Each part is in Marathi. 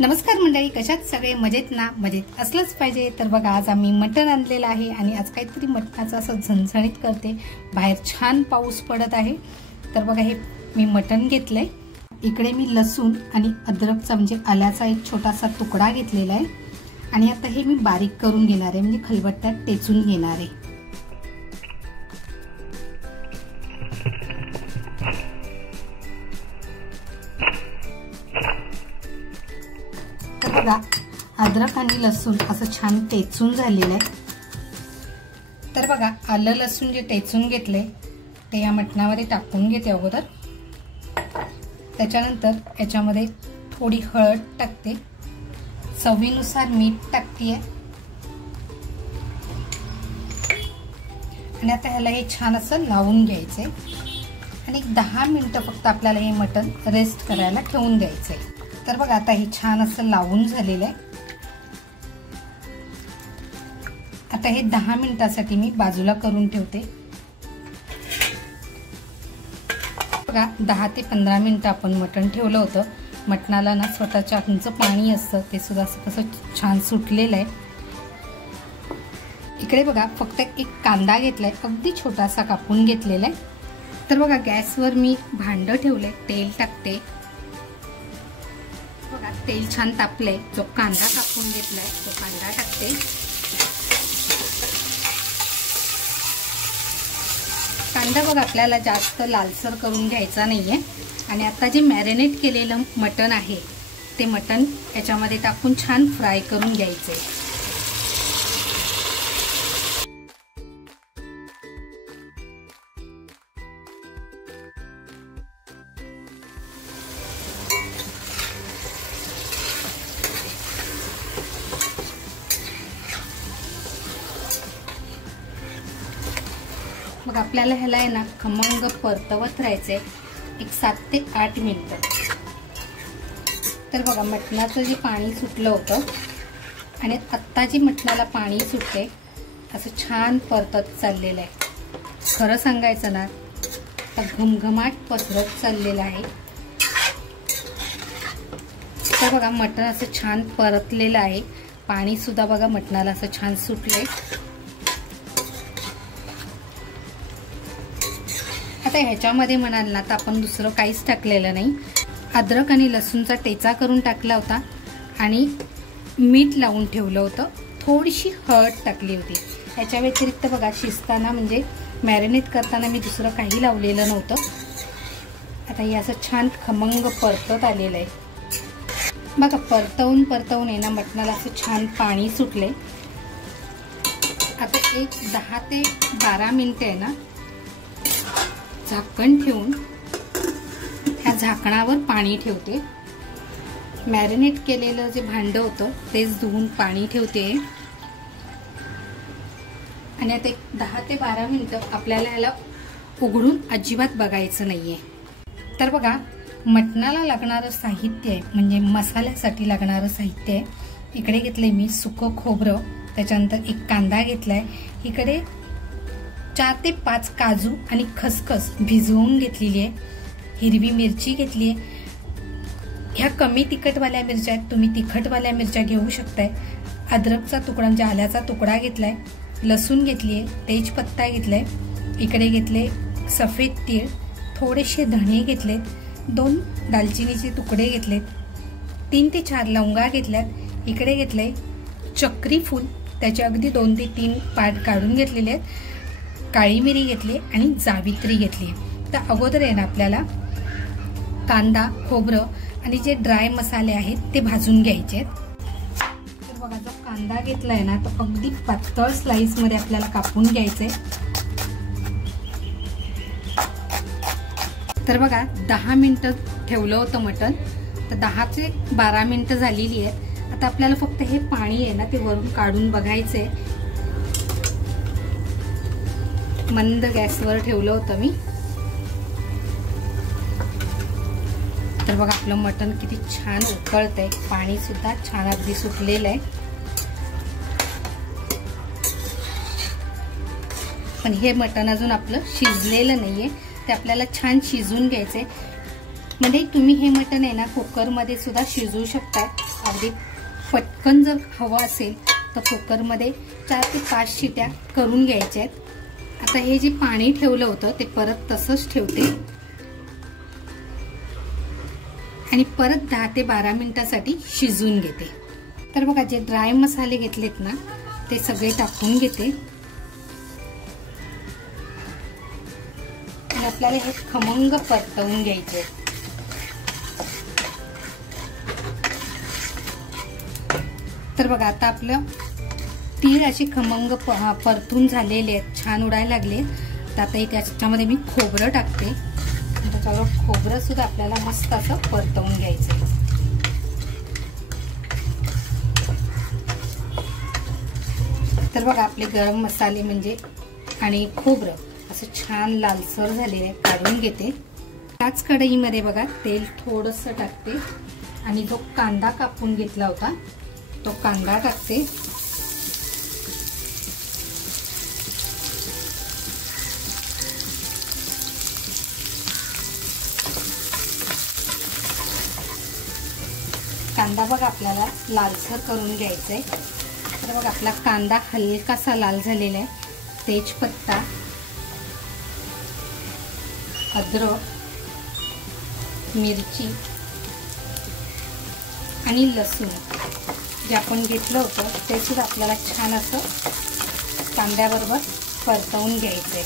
नमस्कार मंडळी, कशात सगळे मजेत ना? मजेत असलंच पाहिजे. तर बघा, आज आम्ही मटण आणलेलं आहे आणि आज काहीतरी मटणाचं असं झणझणीत करते. बाहेर छान पाऊस पडत आहे. तर बघा, हे मी मटण घेतलंय. इकडे मी लसूण आणि अद्रकचा म्हणजे आल्याचा एक छोटासा तुकडा घेतलेला आहे आणि आता हे मी बारीक करून घेणार आहे, म्हणजे खलबत्त्यात टेचून घेणार आहे. बघा, अद्रक आणि लसूण असं छान टेचून झालेलं आहे. तर बघा, आलं लसूण जे टेचून घेतले ते या मटणामध्ये टाकून घेते अगोदर. त्याच्यानंतर याच्यामध्ये थोडी हळद टाकते, चवीनुसार मीठ टाकते आणि आता ह्याला हे छान असं लावून घ्यायचंय आणि 10 मिनिटं फक्त आपल्याला हे मटण रेस्ट करायला ठेवून द्यायचंय. तर बघा, आता हे छान असं लावून झालेलं आहे. आता हे 10 मिनिटासाठी मी बाजूला करून ठेवते. बघा, 10 ते 15 मिनिटं आपण मटण ठेवलं होतं. मटणाला ना स्वतःच्या आतचं पाणी असतं, ते सुद्धा असं कसं छान सुटलेलं आहे. इकडे बघा, फक्त एक कांदा घेतलाय, अगदी छोटासा कापून घेतलेला आहे. तर बघा, गॅसवर मी भांडं ठेवलंय, तेल टाकते. बघा, तेल छान तापलंय. जो कांदा कापून घेतलाय तो कांदा टाकते. कांदा बघा, आपल्याला जास्त लालसर करून घ्यायचा नाहीये. आणि आता जे मॅरिनेट केलेलं मटण आहे ते मटण याच्यामध्ये टाकून छान फ्राय करून घ्यायचंय. मग आपल्याला ह्याला आहे ना खमंग परतवत राहायचंय एक 7 ते 8 मिनिटं. तर बघा, मटणाचं जे पाणी सुटलं होतं आणि आत्ता जी मटणाला पाणी सुटते असं छान परतत चाललेलं आहे. खरं सांगायचं ना तर घमघमाट पसरत चाललेलं आहे. तर बघा, मटण असं छान परतलेलं आहे. पाणी सुद्धा बघा मटणाला असं छान सुटलंय. आता ह्याच्यामध्ये म्हणाल ना तर आपण दुसरं काहीच टाकलेलं नाही. अद्रक आणि लसूणचा ठेचा करून टाकला होता आणि मीठ लावून ठेवलं होतं. थोडीशी हळद टाकली होती. ह्याच्या व्यतिरिक्त बघा, शिजताना म्हणजे मॅरिनेट करताना मी दुसरं काही लावलेलं नव्हतं. आता हे असं छान खमंग परतत आलेलं आहे. बघा, परतवून आहे ना मटणाला असं छान पाणी सुटले. आता एक 10 ते 12 मिनिटं आहे ना झाकण ठेवून ह्या झाकणावर पाणी ठेवते. मॅरिनेट केलेलं जे भांडं होतं तेच धुवून पाणी ठेवते आणि आता एक 10 ते 12 मिनिटं आपल्याला ह्याला उघडून अजिबात बघायचं नाहीये. तर बघा, मटणाला लागणारं साहित्य आहे म्हणजे मसाल्यासाठी लागणारं साहित्य आहे. इकडे घेतलंय मी सुकं खोबरं, त्याच्यानंतर एक कांदा घेतलाय. इकडे 4 ते 5 काजू आणि खसखस भिजवून घेतलेली आहे. हिरवी मिरची घेतली आहे. ह्या कमी तिखटवाल्या मिरच्या आहेत, तुम्ही तिखटवाल्या मिरच्या घेऊ शकताय. अद्रकचा तुकडा म्हणजे आल्याचा तुकडा घेतलाय. लसूण घेतली आहे. तेजपत्ता घेतलाय. इकडे घेतले सफेद तीळ, थोडेसे धणे घेतलेत. 2 दालचिनीचे तुकडे घेतलेत. 3 ते 4 लवंगा घेतल्यात. इकडे घेतले चक्री फूल, त्याचे अगदी 2 ते 3 पाट काढून घेतलेले आहेत. काळी मिरी घेतली आणि जावित्री घेतली. तर अगोदर आहे ना आपल्याला कांदा, खोबरं आणि जे ड्राय मसाले आहेत ते भाजून घ्यायचे आहेत. तर बघा, जो कांदा घेतलाय ना तो अगदी पातळ स्लाइस मध्ये आपल्याला कापून घ्यायचंय. तर बघा, 10 मिनिटं ठेवलं होतं मटण, तर 10 ते 12 मिनिटं झालेली आहेत. आता आपल्याला फक्त हे पाणी आहे ना ते वरून काढून बघायचंय. मंद गॅसवर ठेवलं होतं मी. तर बघा, आपलं मटण किती छान उकळतंय. पाणी सुद्धा छान अगदी सुटलेलं आहे. पण हे मटण अजून आपलं शिजलेलं नाहीये, ते आपल्याला छान शिजून घ्यायचंय. म्हणजे तुम्ही हे मटण आहे ना कुकरमध्ये सुद्धा शिजवू शकता। अगदी पटकन जर हवं असेल तर कुकरमध्ये 4 ते 5 शिट्या करून घ्यायच्या आहेत। आता हे जे पाणी ठेवलं होतं ते परत तसंच ठेवते आणि परत 10 ते 12 मिनिटांसाठी शिजवून घेते। तर बघा जे ड्राय मसाले घेतलेत ना ते सगळे टाकून घेते आणि आपल्याला हे खमंग परतवून घ्यायचे। तर बघा आता आपलं तीळ अशी खमंग परतून झालेले आहेत, छान उडायला लागले। तर आता त्याच्यामध्ये मी खोबरं टाकते, त्याच्यावर खोबरं सुद्धा आपल्याला मस्त असं परतवून घ्यायचं। तर बघा आपले गरम मसाले म्हणजे आणि खोबरं असं छान लालसर झालेलं आहे, काढून घेते। त्याच कढईमध्ये बघा तेल थोडंसं टाकते आणि जो कांदा कापून घेतला होता तो कांदा टाकते। कांदा बघा आपल्याला लालसर करून घ्यायचा आहे। तर बघा आपला कांदा हलकासा लाल झालेला आहे। तेजपत्ता, अद्रक, मिरची आणि लसूण जे आपण घेतलं होतं ते सुद्धा आपल्याला छान असं कांद्याबरोबर परतवून घ्यायचंय।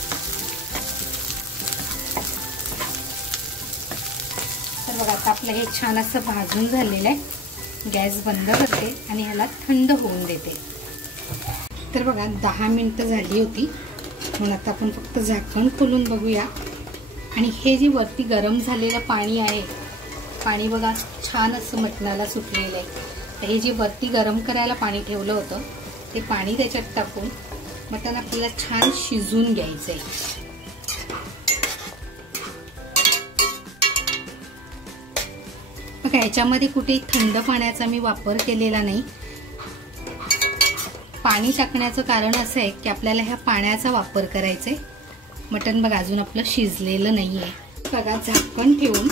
तर बघा आता आपलं हे छान असं भाजून झालेलं आहे। गॅस बंद करते आणि ह्याला थंड होऊन देते। तर बघा 10 मिनिटं झाली होती, म्हणून आता आपण फक्त झाकण खोलून बघूया। आणि हे जे वरती गरम झालेलं पाणी आहे, पाणी बघा छान असं मटणाला सुटलेलं आहे। हे जे वरती गरम करायला पाणी ठेवलं होतं ते पाणी त्याच्यात टाकून मटण आपल्याला छान शिजवून घ्यायचंय। बघा याच्यामध्ये कुठे थंड पाण्याचा मी वापर केलेला नाही। पाणी टाकण्याचं कारण असं आहे की आपल्याला ह्या पाण्याचा वापर करायचा आहे। मटण बघा अजून आपलं शिजलेलं नाहीये। बघा झाकण ठेवून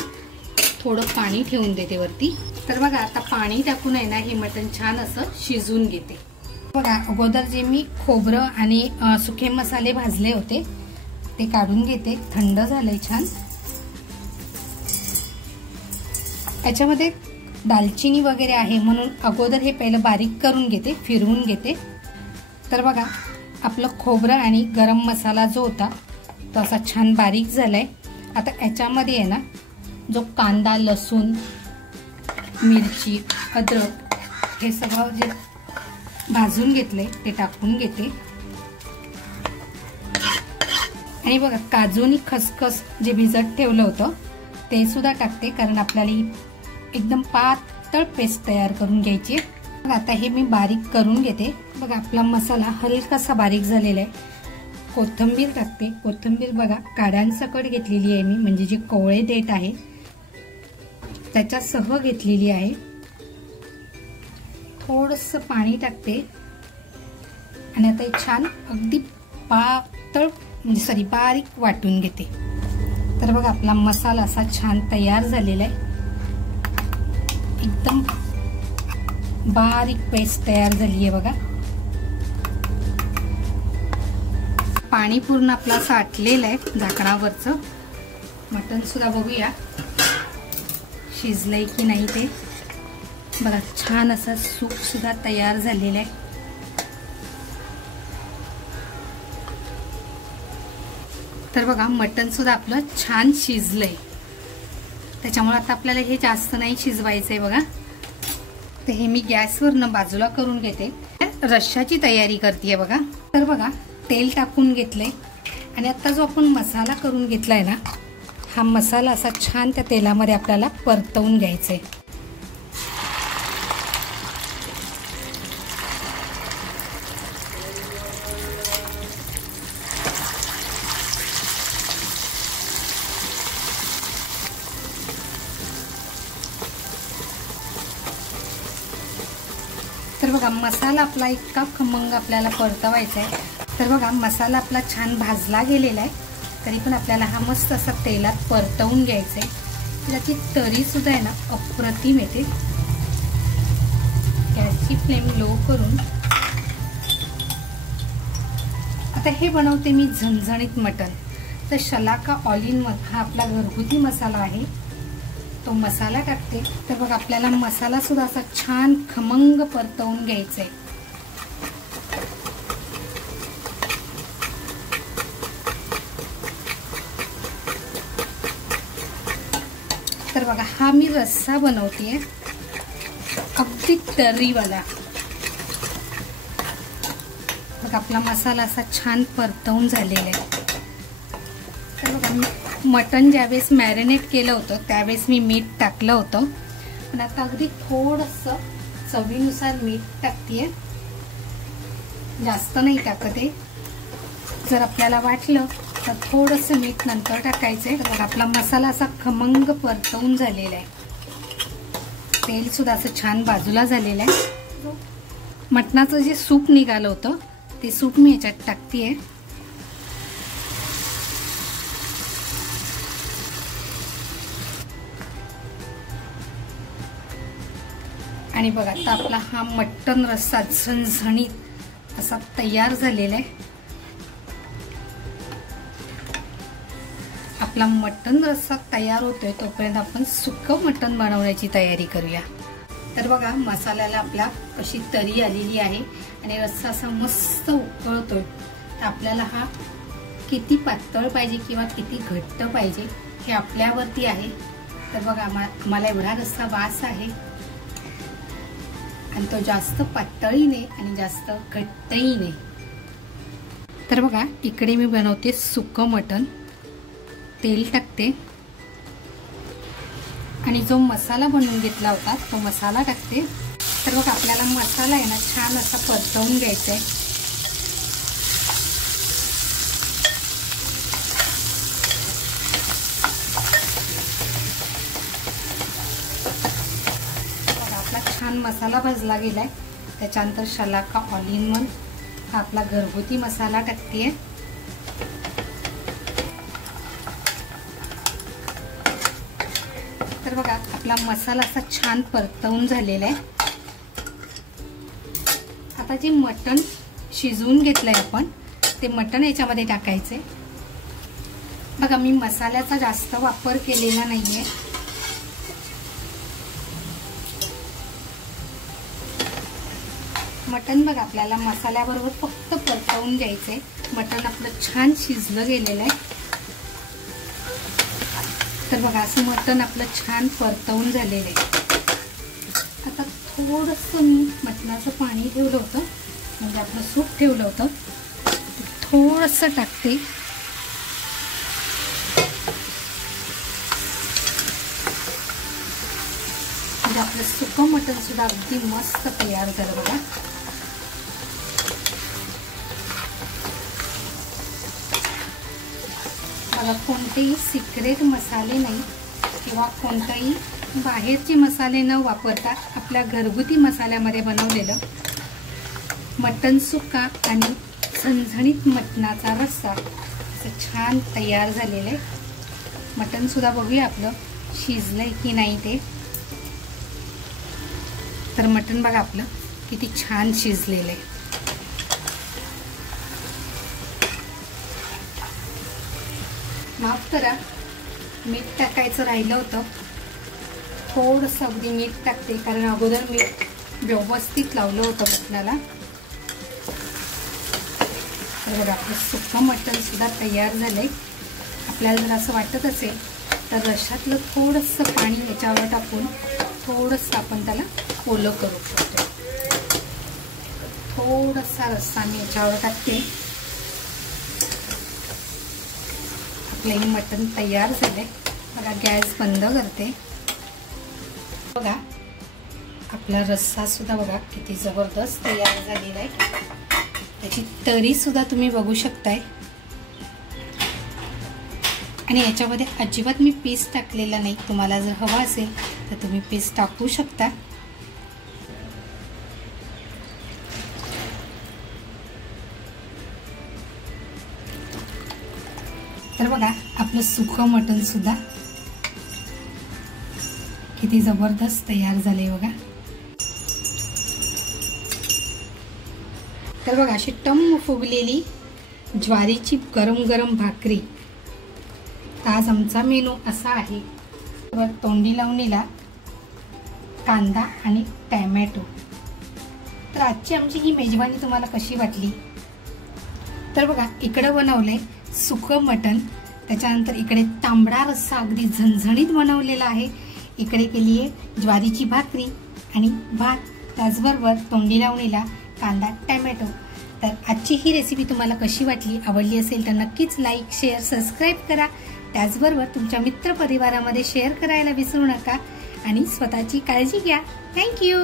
थोडं पाणी ठेवून देते वरती। तर बघा आता पाणी टाकून आहे ना हे मटण छान असं शिजवून घेते। बघा अगोदर जे मी खोबरं आणि सुके मसाले भाजले होते ते काढून घेते, थंड झालंय छान। याच्यामध्ये दालचिनी वगैरे आहे म्हणून अगोदर हे पहिलं बारीक करून घेते, फिरवून घेते। तर बघा आपलं खोबरं आणि गरम मसाला जो होता तो असा छान बारीक झालाय। आता याच्यामध्ये आहे ना जो कांदा, लसूण, मिरची, अद्रक हे सगळं जे भाजून घेतले ते टाकून घेते। आणि बघा काजू आणि खसखस जे भिजत ठेवलं होतं ते सुद्धा टाकते, कारण आपल्याला ही एकदम पातळ पेस्ट तयार करून घ्यायची आहे। आता हे मी बारीक करून घेते। बघा आपला मसाला हलकासा बारीक झालेला आहे। कोथिंबीर टाकते, कोथिंबीर बघा काड्यांसकट घेतलेली आहे मी, म्हणजे जे कोवळे देठ आहे त्याच्यासह घेतलेली आहे। थोडंसं पाणी टाकते आणि आता हे छान अगदी पातळ म्हणजे बारीक वाटून घेते। तर बघा आपला मसाला असा छान तयार झालेला आहे, एकदम बारीक पेस्ट तयार झाली आहे बघा। पाणी पूर्ण आपला साठलेलं आहे झाकणावरचं। मटण सुद्धा बघूया शिजलंय की नाही ते। बघा छान असा सूप सुद्धा तयार झालेला आहे। तर बघा मटण सुद्धा आपलं छान शिजलंय, त्याच्यामुळे आता आपल्याला हे जास्त नाही शिजवायचंय बघा। तर हे मी गॅसवरनं बाजूला करून घेते, रश्श्याची तयारी करते बघा। तर बघा तेल टाकून घेतले आणि आता जो आपण मसाला करून घेतलाय ना हा मसाला असा छान त्या तेलामध्ये आपल्याला परतवून घ्यायचा आहे। तर बघा मसाला आपला इतका खमंग आपल्याला परतवायचा आहे। तर बघा मसाला आपला छान भाजला गेलेला आहे, तरी पण आपल्याला हा मस्त असा तेलात परतवून घ्यायचा आहे। त्याची तरी सुद्धा आहे ना अप्रतिम येते। गॅसची फ्लेम लो करून आता हे बनवते मी झणझणीत मटण। तर शलाका ऑल इन वन हा आपला घरगुती मसाला आहे, तो मसाला टाकते। तर बघा आपल्याला मसाला सुद्धा असा छान खमंग परतवून घ्यायचा आहे। तर बघा हा मी रस्सा बनवतेय अगदी तर्रीवाला। बघा आपला मसाला असा छान परतवून झालेला आहे। तर बघा मी मटण ज्यावेळेस मॅरिनेट केलं होतं त्यावेळेस मी मीठ टाकलं होतं, पण आता अगदी थोडंसं चवीनुसार मीठ टाकतेय, जास्त नाही टाकत आहे। जर आपल्याला वाटलं तर थोडंसं मीठ नंतर टाकायचंय। तर बघा आपला मसाला असा खमंग परतवून झालेला आहे, तेल सुद्धा असं छान बाजूला झालेलं आहे। मटणाचं जे सूप निघालं होतं ते सूप मी याच्यात टाकतेय। आणि बघा आता आपला हा मटण रस्सा झणझणीत असा तयार झालेला आहे। आपला मटण रस्सा तयार होतोय तोपर्यंत आपण सुकं मटण बनवण्याची तयारी करूया। तर बघा मसाल्याला आपला कशी तरी आलेली आहे आणि रस्सा असा मस्त उकळतोय। तर आपल्याला हा किती पातळ पाहिजे किंवा किती घट्ट पाहिजे हे आपल्यावरती आहे। तर बघा आम्हाला एवढा रस्सा वास आहे आणि तो जास्त पातळही नाही आणि जास्त घट्टही नाही। तर बघा इकडे मी बनवते सुकं मटण, तेल टाकते आणि जो मसाला बनवून घेतला होता तो मसाला टाकते। तर बघा आपल्याला मसाला आहे ना छान असा परतवून घ्यायचा आहे। बघा आपला छान मसाला भाजला गेलाय। त्याच्यानंतर शलाका ऑल इन वन हा आपला घरगुती मसाला टाकतेय। तर बघा आपला मसाला असा छान परतवून झालेला आहे। आता जे मटण शिजवून घेतलंय आपण ते मटण याच्यामध्ये टाकायचे। बघा मी मसाल्याचा जास्त वापर केलेला नाहीये। मटण बघा आपल्याला मसाल्याबरोबर फक्त परतवून घ्यायचे। मटण आपलं छान शिजलं गेलेलं आहे। तर बघा असं मटण आपलं छान परतवून झालेलं आहे। आता थोडंसं मी मटणाचं पाणी ठेवलं होतं, म्हणजे आपलं सूप ठेवलं होतं, थोडंसं टाकते। म्हणजे आपलं सुकं मटण सुद्धा अगदी मस्त तयार झालं बघा। मला कोणतेही सिक्रेट मसाले नाही किंवा कोणतेही बाहेरचे मसाले न वापरता आपल्या घरगुती मसाल्यामध्ये बनवलेलं मटण सुक्का आणि झणझणीत मटणाचा रस्सा असं छान तयार झालेलं आहे। मटण सुद्धा बघूया आपलं शिजलंय की नाही ते। तर मटण बघा आपलं किती छान शिजलेलं आहे। माफ करा मीठ टाकायचं राहिलं होतं, थोडंसं अगदी मीठ टाकते कारण अगोदर मीठ व्यवस्थित लावलं होतं मटणाला। तर बघा आपलं सुकं मटण सुद्धा तयार झालंय। आपल्याला जर असं वाटत असेल तर रश्श्यातलं थोडंसं पाणी याच्यावर टाकून थोडंसं आपण त्याला ओलं करू शकतो। थोडासा रस्सा मी याच्यावर टाकते। आपले मटण तयार झाले बघा। गॅस बंद करते। बघा आपला रस्सा सुद्धा बघा किती जबरदस्त तयार झालेला आहे। त्याची तरी सुद्धा तुम्ही बघू शकताय आणि याच्यामध्ये अजिबात मी पीस टाकलेला नाही। तुम्हाला जर हवा असेल तर तुम्ही पीस टाकू शकता। तर बघा आपलं सुकं मटण सुद्धा किती जबरदस्त तयार झाले बघा। तर बघा अशी टम्म फुगलेली ज्वारीची गरम गरम भाकरी। आज आमचा मेनू असा आहे। तोंडी लावणीला कांदा आणि टॅमॅटो। तर आजची आमची ही मेजवानी तुम्हाला कशी वाटली? तर बघा इकडे बनवलंय सुकं मटण, त्याच्यानंतर इकडे तांबडा रस्सा अगदी झणझणीत बनवलेला आहे, इकडे केली आहे ज्वारीची भाकरी आणि भात, त्याचबरोबर तोंडी लावणीला कांदा टॅमॅटो। तर आजची ही रेसिपी तुम्हाला कशी वाटली? आवडली असेल तर नक्कीच लाईक शेअर सबस्क्राईब करा, त्याचबरोबर तुमच्या मित्रपरिवारामध्ये शेअर करायला विसरू नका आणि स्वतःची काळजी घ्या। थँक्यू।